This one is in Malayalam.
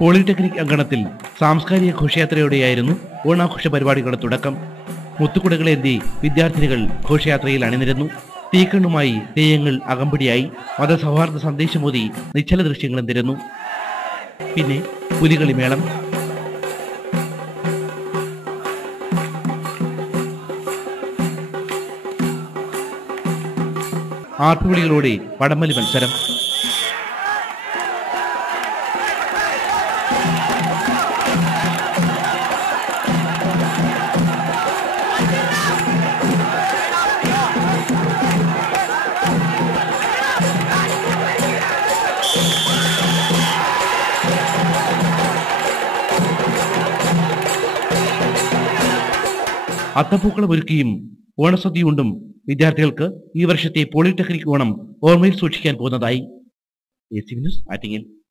പോളിടെക്നിക് അങ്കണത്തിൽ സാംസ്കാരിക ഘോഷയാത്രയോടെയായിരുന്നു ഓണാഘോഷ പരിപാടികളുടെ തുടക്കം. മുത്തുകുടകളേന്തി വിദ്യാർത്ഥിനികൾ ഘോഷയാത്രയിൽ അണിനിരന്നു. തീക്കണ്ണുമായി തെയ്യങ്ങൾ അകമ്പടിയായി. മതസൗഹാർദ്ദ സന്ദേശമോതി നിശ്ചല ദൃശ്യങ്ങളും തിരന്നു. പിന്നെ പുലികളിമേളം. ആർപ്പുവിളികളോടെ വടംവലി മത്സരം. അത്തപ്പൂക്കളം ഒരുക്കിയും ഓണസദ്യയുണ്ടും വിദ്യാർത്ഥികൾക്ക് ഈ വർഷത്തെ പോളിടെക്നിക് ഓണം ഓർമ്മയിൽ സൂക്ഷിക്കാൻ പോകുന്നതായി. AC news Attingal.